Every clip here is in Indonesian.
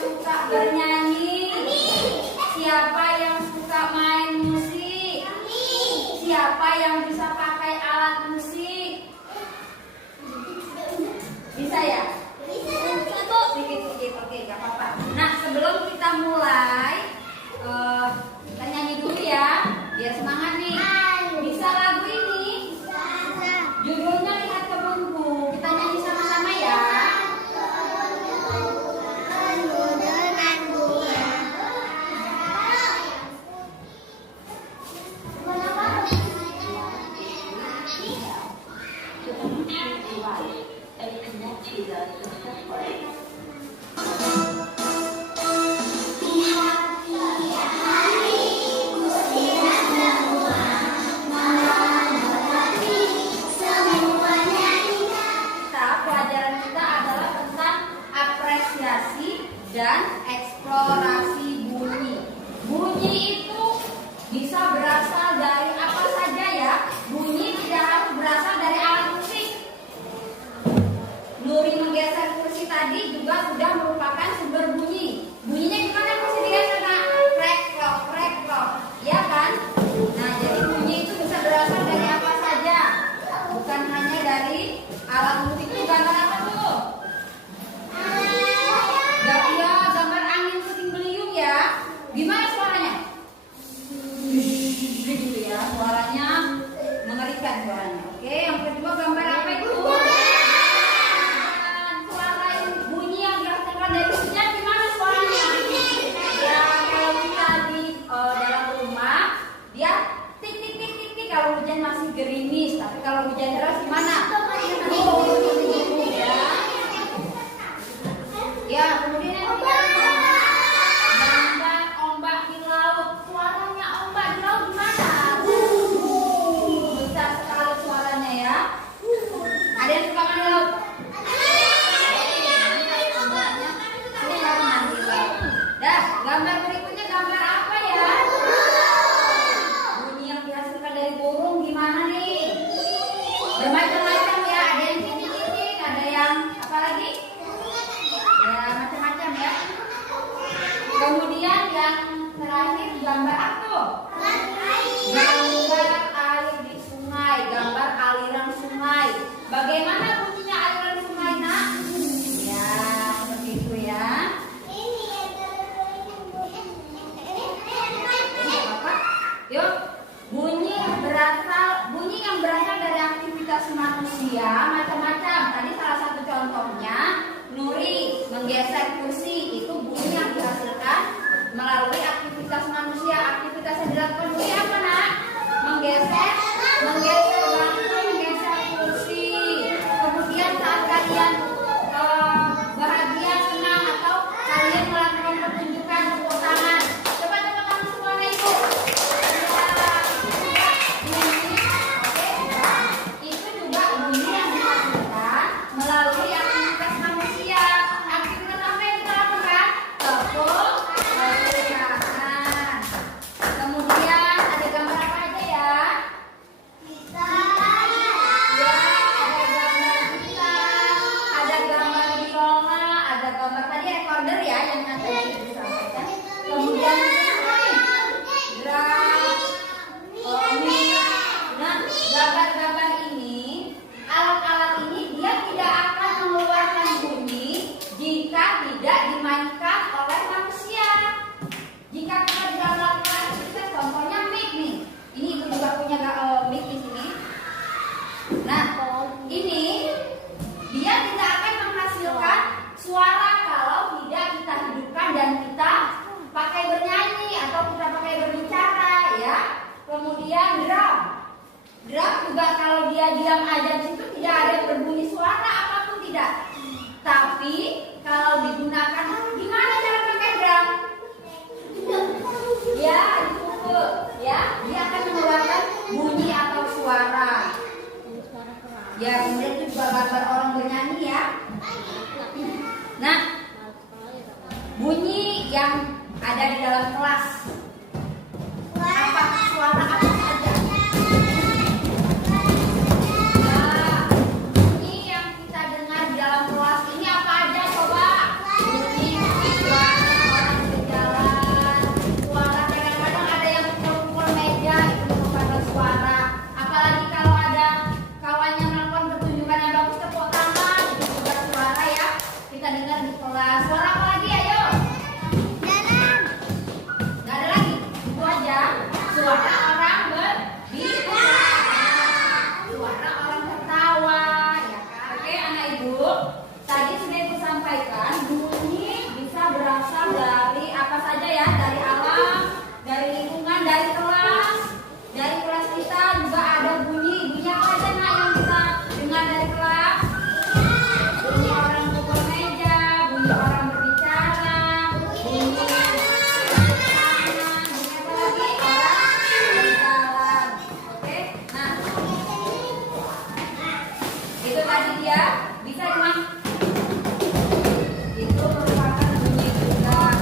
suka bernyanyi? Siapa yang suka main musik? Siapa yang bisa pakai alat musik? Bisa ya? Sedikit, oke, gak apa-apa. Nah, sebelum kita mulai, kita nyanyi dulu ya, biar semangat nih. Bisa lagu ini? Judulnya Lihat Kebunku. Kita nyanyi sama-sama ya. Dan eksplorasi bunyi. Bunyi itu bisa berasal dari apa saja ya. Bunyi tidak harus berasal dari alat musik. Nuri menggeser kursi tadi juga sudah merupakan sumber bunyi. Bunyinya gimana kursi digeser? Nah, krek krok, ya kan? Nah, jadi bunyi itu bisa berasal dari apa saja, bukan hanya dari alat musik. Itu gambar apa tuh? Gambar angin puting beliung ya. Gimana suaranya? Gitu ya, suaranya mengerikan suaranya. Oke, yang kedua gambar apa itu? Suara bunyi yang berasal dari hujan gimana suaranya? Ya, kalau kita di dalam rumah, dia tik tik tik tik tik kalau hujan masih gerimis. Tapi kalau hujan deras gimana? Ya, kemudian yang ketiga gambar ombak di laut. Suaranya ombak di laut gimana? Besar sekali suaranya ya. Ada yang suka main di laut? Dah, gambar berikutnya gambar apa ya? Bunyi yang dihasilkan dari burung gimana nih? Bermacam-macam ya. Ada yang titik-titik, ada yang apa lagi? Ya, macam-macam ya. Kemudian yang terakhir gambar apa? Gambar air di sungai, gambar aliran sungai. Bagaimana bunyinya aliran sungai, nak? Ya, seperti itu ya. Apa? Yuk, bunyi yang berasal dari aktivitas manusia macam-macam. Tadi salah satu contohnya Nuri menggeser kursi, itu bunyi yang dihasilkan melalui aktivitas manusia. Aktivitas yang dilakukan Nuri apa, nak? Menggeser bangku, menggeser kursi. Kemudian saat kalian bahagia, senang, atau kalian melakukan pertunjukan tepuk tangan. Coba tepuk tangan semuanya itu. Itu juga bunyi yang dihasilkan melalui aktivitas manusia. Aktivitas apa yang kita lakukan? Tepuk tangan. Kemudian ada gambar apa aja ya? Ya, ada gambar gitar, ada gambar biola, ada gambar tadi recorder ya yang tadi disampaikan. Kemudian drum, komik. Nah, gambar-gambar ini, alat-alat ini dia tidak akan mengeluarkan bunyi jika tidak dimainkan oleh manusia. Jika kita tidak melakukan aktivitas, contohnya mic nih. Ini ibu juga punya mic di sini. Nah, ini dia tidak akan menghasilkan suara kalau tidak kita hidupkan dan kita pakai bernyanyi atau kita pakai berbicara ya. Kemudian drum juga kalau dia diam aja di situ tidak ada berbunyi suara apapun tidak. Tapi kalau digunakan, gimana cara pakai drum? Ya, dipukul ya, dia akan mengeluarkan bunyi atau suara. Ya, kemudian itu juga gambar orang bernyanyi ya. Nah, bunyi yang ada di dalam kelas. Apa suara apa saja? Nah, bunyi yang kita dengar di dalam kelas ini apa aja coba? Bunyi siswa Tadi sudah Ibu sampaikan, bunyi bisa berasal dari apa saja ya, dari alam, dari lingkungan, dari kelas. Dari kelas kita juga ada bunyi. Bunyi apa aja nak yang kita dengar dari kelas? Bunyi orang pukul meja, bunyi orang berbicara, bunyi tangan, bunyi apa lagi? Orang berjalan. Oke, nah itu tadi dia bisa cuma itu merupakan bunyi juga.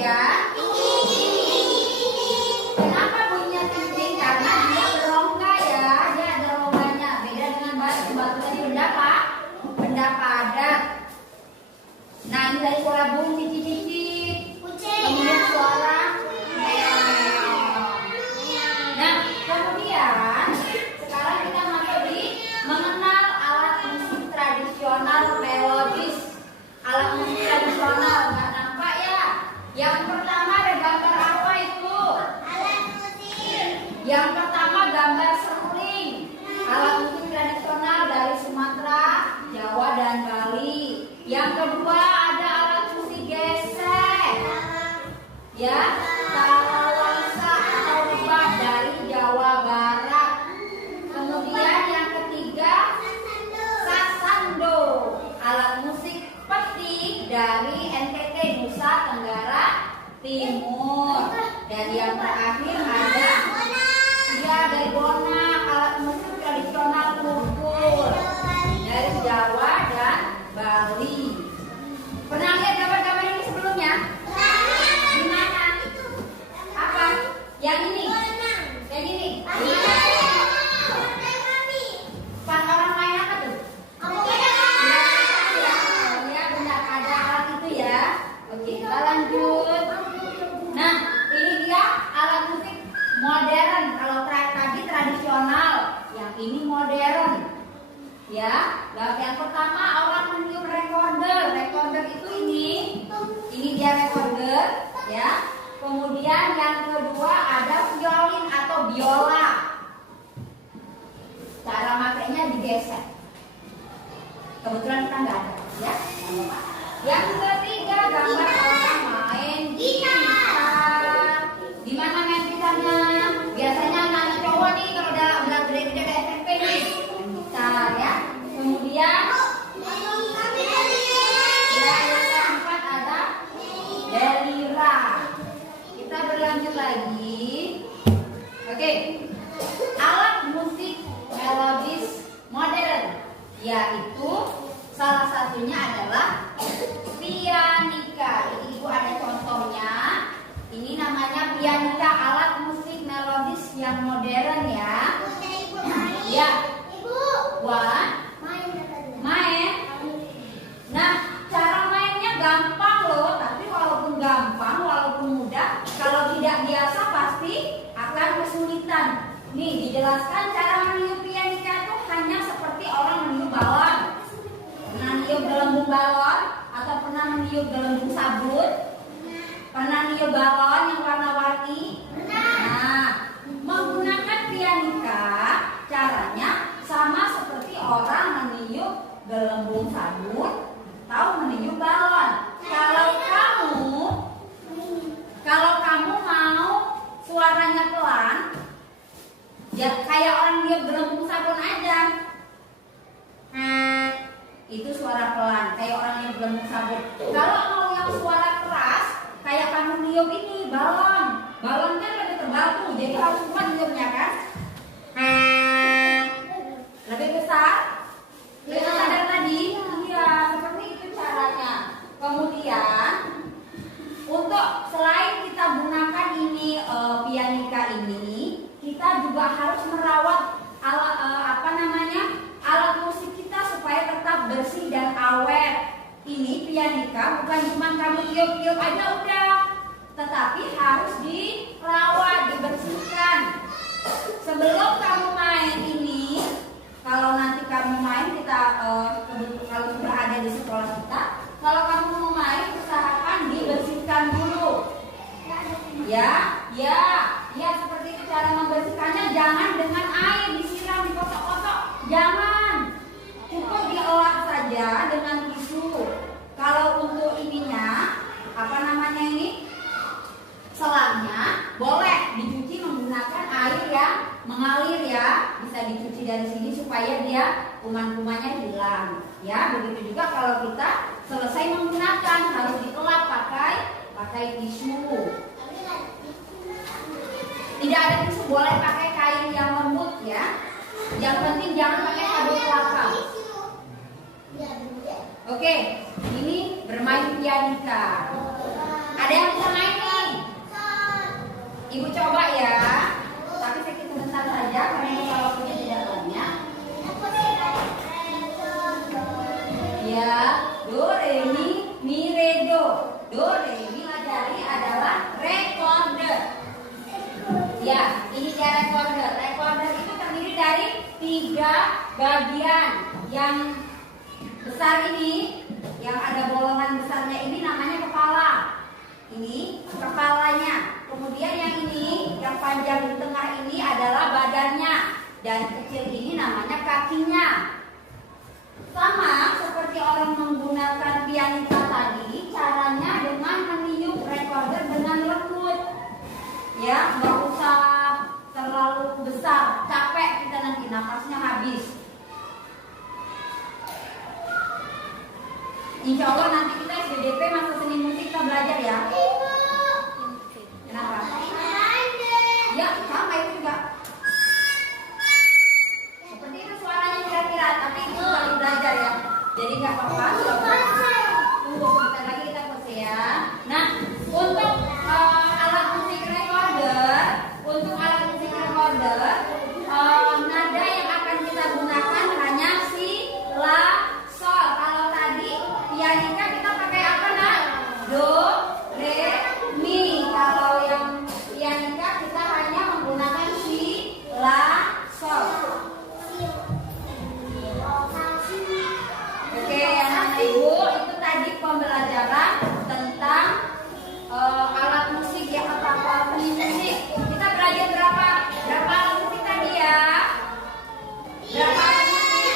ya. Kenapa bunyinya ting-ting? Karena dia berongga ya. Dia ada rongganya. Beda dengan batu. Batu tadi benda apa? Benda padat. Nah, ini dari suara burung cicit-cicit. Kemudian suara meong. Nah, kemudian sekarang kita masuk di mengenal alat musik tradisional melodis. Alat musik tradisional nggak nampak ya? Yang pertama ada gambar apa itu? Alat musik. Yang pertama gambar seruling. Alat musik tradisional dari Sumatera, Jawa dan Bali. Yang kedua ada alat musik gesek. Ya, talawasa atau rubah dari Jawa Barat. Kemudian yang ketiga sasando, alat musik petik dari NTT Nusa Tenggara Timur. Dan yang terakhir ada dari Bonak, alat musik tradisional pukul dari Jawa dan Bali. Pernah lihat gambar-gambar ini sebelumnya? Di mana? Apa? Yang ini? Yang ini? Pas orang main apa tuh? Ya, benar ada alat itu ya. Oke, kita lanjut. Nah, ini dia alat musik modern. Kalau tadi tradisional, yang ini modern. Ya, yang pertama orang meniup recorder. Recorder itu ini dia recorder, ya. Kemudian yang kedua ada violin atau biola. Cara makainya digesek. Kebetulan kita nggak ada, ya. Yang ketiga gambar orang main gitar. Di mana main gitarnya? Biasanya anak cowok nih kalau udah gede-gede ada SMP nih, main gitar ya. Kemudian ya yang keempat ada delira. Kita berlanjut lagi. Oke. Alat musik melodis modern, yaitu salah satunya adalah pianika. Ini Ibu ada contohnya. Ini namanya pianika, alat musik melodis yang modern ya. Ya. Wah. Main. Nah, cara mainnya gampang loh, tapi walaupun gampang, walaupun mudah, kalau tidak biasa pasti akan kesulitan. Nih, dijelaskan cara meniup pianika itu hanya seperti orang meniup balon. Pernah meniup gelembung balon atau pernah meniup gelembung sabun? Pernah meniup balon yang warna-warni? Nah, menggunakan pianika caranya sama seperti orang meniup gelembung sabun, tahu meniup balon. Kalau kamu mau suaranya pelan, ya kayak orang niup gelembung sabun aja. Itu suara pelan, kayak orang niup gelembung sabun. Kalau mau yang suara keras, kayak kamu niup ini balon. Balon kan lebih tebal tuh, jadi harus kuat niupnya kan. Lebih besar. Kita sadar tadi, iya seperti itu caranya. Kemudian untuk selain kita gunakan ini pianika ini, kita juga harus merawat alat musik kita supaya tetap bersih dan awet. Ini pianika bukan cuma kamu tiup-tiup aja udah, tetapi harus dirawat, dibersihkan. Sebelum kamu main ini, kalau nanti kamu main kalau sudah ada di sekolah kita, kalau kamu mau main usahakan dibersihkan dulu. Ya seperti itu cara membersihkannya. Jangan dengan air disiram, dikotok-kotok, jangan. Cukup diolah saja dengan tisu. Kalau untuk ininya, selangnya boleh dicuci menggunakan air yang mengalir ya. Bisa dicuci dari sini supaya dia kuman-kumannya hilang. Ya, begitu juga kalau kita selesai menggunakan harus dielap pakai tisu. Tidak ada tisu, boleh pakai kain yang lembut ya. Yang penting jangan pakai sabun kelapa. Oke, ini bermain pianika. Ada yang bisa main Ya, ini dia recorder. Recorder itu terdiri dari 3 bagian. Yang besar ini, yang ada bolongan besarnya ini namanya kepala. Ini kepalanya. Kemudian yang ini, yang panjang di tengah ini adalah badannya. Dan kecil ini namanya kakinya. Sama seperti orang menggunakan pianika tadi, caranya dengan meniup recorder dengan lembut. Ya, nggak usah terlalu besar, capek kita nanti napasnya habis. Insya Allah nanti kita SBDP masa seni musik kita belajar ya. Kenapa? Ya, sama itu juga. Seperti itu suaranya kira-kira, tapi itu lagi belajar ya. Jadi nggak apa-apa. Tunggu sebentar lagi kita selesai ya. Nah, untuk alat musik recorder, nada yang akan kita gunakan hanya si, la, sol. Kalau tadi pianika kita pakai apa nak? Do, re, mi. Kalau yang pianika kita hanya menggunakan si, la, sol. Oke, anak ibu, itu tadi pembelajaran tentang alat musik ya, apa musik. Kita belajar berapa alat musik tadi ya? Berapa alat musik?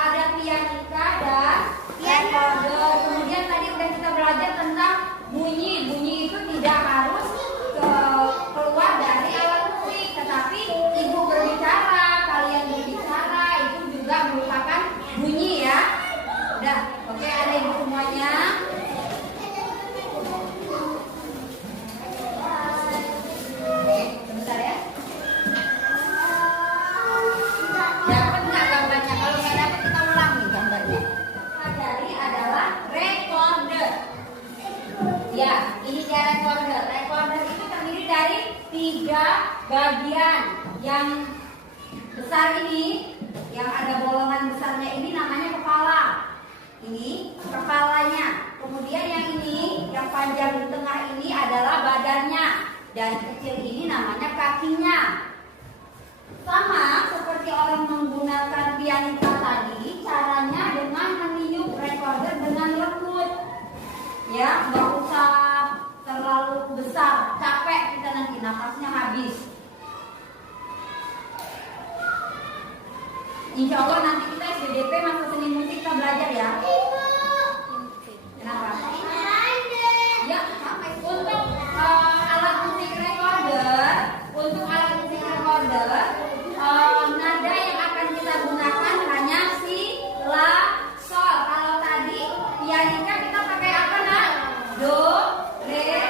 Ada pianika dan recorder. Kemudian tadi udah kita belajar tentang bunyi. Bunyi itu tidak harus keluar dari alat musik, tetapi ibu berbicara, kalian berbicara itu juga merupakan bunyi ya. Udah, oke, ada ibu semuanya. Sebentar ya. Dapat nggak gambarnya? Kalau nggak dapat kita ulang nih gambarnya. Pelajari adalah recorder. Ya, ini dia recorder. Recorder itu terdiri dari 3 bagian. Yang besar ini, yang ada bolongan besarnya ini namanya kepala. Ini kepalanya. Kemudian yang ini, yang panjang di tengah ini adalah badannya. Dan kecil ini namanya kakinya. Sama seperti orang menggunakan pianika tadi, caranya dengan meniup recorder dengan lembut. Ya, nggak usah terlalu besar, capek kita nanti napasnya habis. Insya Allah nanti kita SBDP masa seni musik kita belajar ya. Kenapa? Ya, sama. Untuk alat musik recorder, nada yang akan kita gunakan hanya si, la, sol. Kalau tadi pianika kita pakai apa nak? Do, re,